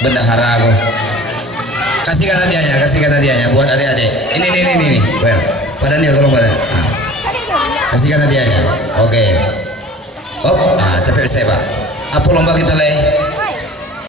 bendahara aku. Kasihkan hadiahnya buat adik-adik. Ini. Well, pada nih tolong pada. Nah. Kasihkan hadiahnya. Oke. Op, cepet saya Pak. Apa lomba kita leh?